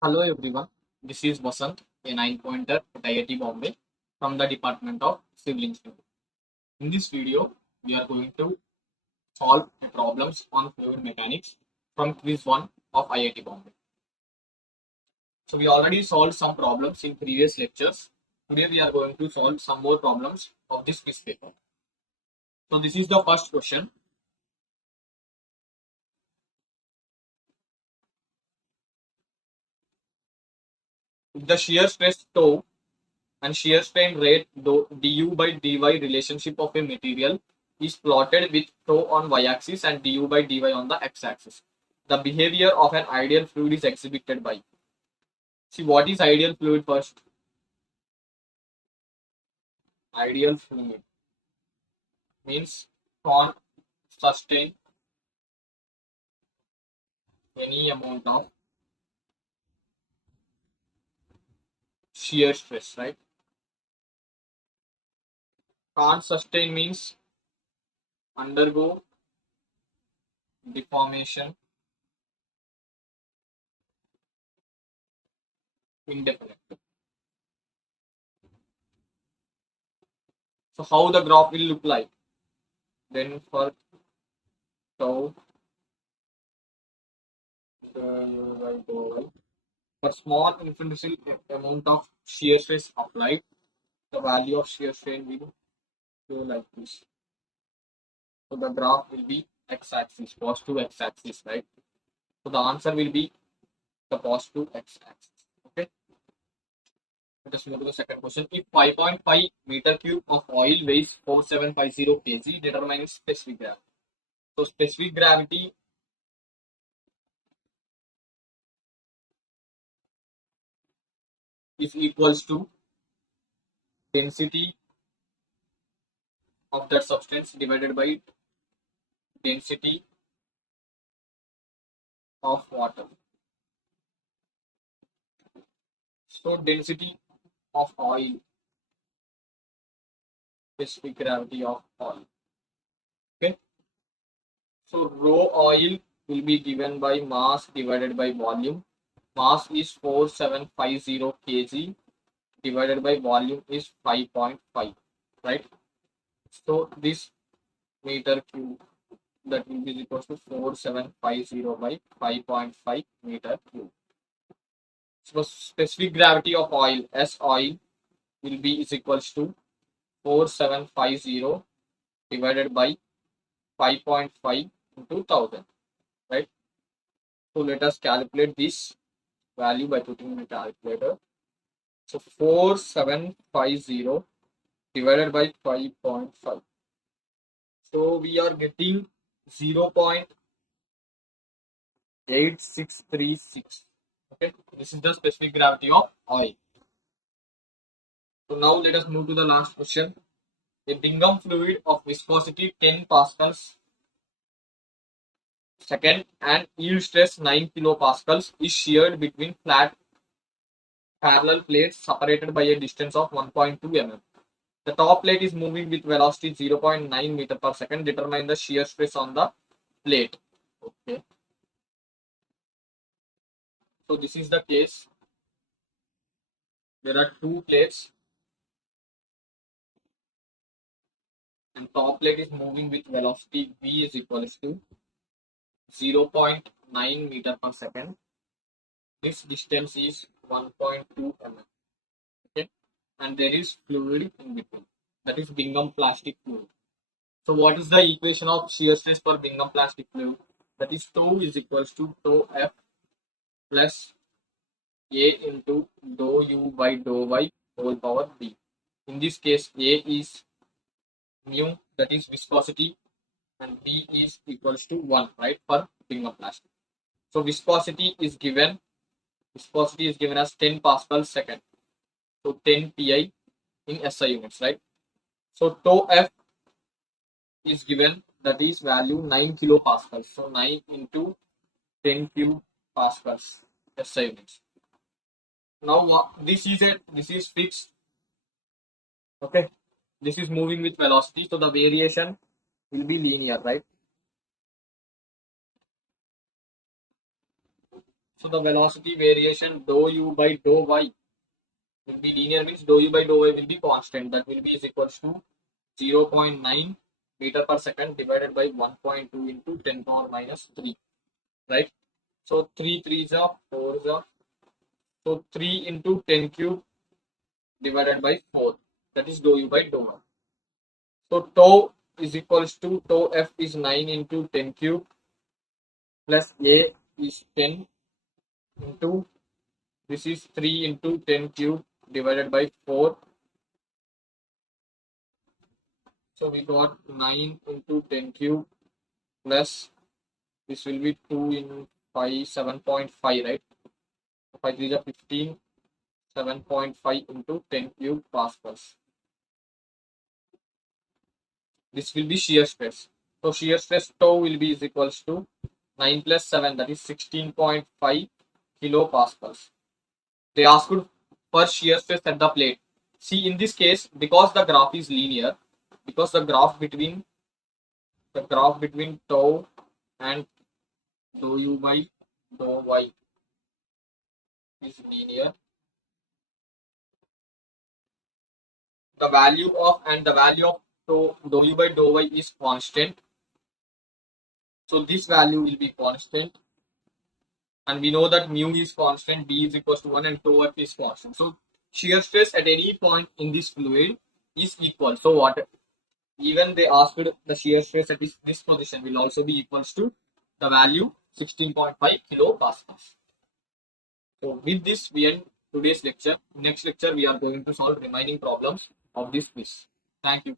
Hello everyone, this is Vasant, a nine-pointer at IIT Bombay from the Department of Civil Engineering. In this video, we are going to solve the problems on fluid mechanics from quiz 1 of IIT Bombay. So we already solved some problems in previous lectures. Today we are going to solve some more problems of this quiz paper. So this is the first question. If the shear stress tau and shear strain rate du by dy relationship of a material is plotted with tau on y-axis and du by dy on the x-axis. The behavior of an ideal fluid is exhibited by. See, what is ideal fluid first? Ideal fluid means can't sustain any amount of shear stress, right? Can't sustain means undergo deformation indefinitely. So how the graph will look like? Then for tau for small infinitesimal amount of shear stress applied, the value of shear strain will go like this. So the graph will be x-axis, positive x-axis, right? So the answer will be the positive x-axis. Okay. Let us move to the second question. If 5.5 meter cube of oil weighs 4750 kg, determine its specific gravity. So specific gravity is equals to density of that substance divided by density of water. So density of oil, specific gravity of oil. Okay. So rho oil will be given by mass divided by volume. Mass is 4750 kg divided by volume is 5.5, right? So this meter cube, that will be equal to 4750 by 5.5 meter cube. So specific gravity of oil, S oil, will be is equals to 4750 divided by 5.5 into 1000, right? So let us calculate this value by putting in a calculator. So 4750 divided by 5.5. So we are getting 0.8636. Okay, this is the specific gravity of oil. So now let us move to the last question. A Bingham fluid of viscosity 10 pascals second and yield stress 9 kilopascals is sheared between flat parallel plates separated by a distance of 1.2 mm. The top plate is moving with velocity 0.9 meter per second. Determine the shear stress on the plate. Okay. So this is the case. There are two plates and top plate is moving with velocity v is equals to 0.9 meter per second. This distance is 1.2 mm. Okay. And there is fluid in between. That is Bingham plastic fluid. So what is the equation of shear stress for Bingham plastic fluid? That is tau is equals to tau F plus A into dou U by dou Y whole power B. In this case, A is mu, that is viscosity, and B is equals to 1, right, for Bingham plastic. So viscosity is given as 10 pascals second. So 10 pi in SI units, right? So tau F is given, that is value 9 kilopascals. So 9 into 10 cube pascals SI units. Now this is fixed. Okay, this is moving with velocity, so the variation will be linear, right? So the velocity variation dou u by dou y will be linear, means dou u by dou y will be constant. That will be is equals to 0.9 meter per second divided by 1.2 into 10 power minus 3, right? So 3 3s are 4s are, so 3 into 10 cube divided by 4, that is dou u by dou y. So tau is equals to tau f is 9 into 10 cube plus a is 10 into, this is 3 into 10 cube divided by 4. So we got 9 into 10 cube plus, this will be 2 in 5, 7.5, right? 5 3 is 15, 7.5 into 10 cube pascals. This will be shear stress. So shear stress tau will be is equals to 9 plus 7, that is 16.5 kilopascals. They asked for shear stress at the plate. See, in this case, because the graph is linear, because the graph between tau and dou u by dou y is linear, the value of dou u by dou y is constant. So this value will be constant, and we know that mu is constant, b is equals to 1, and tau f is constant. So shear stress at any point in this fluid is equal. So what? Even they asked the shear stress at this position will also be equals to the value 16.5 kilopascals. So with this we end today's lecture. Next lecture we are going to solve remaining problems of this quiz. Thank you.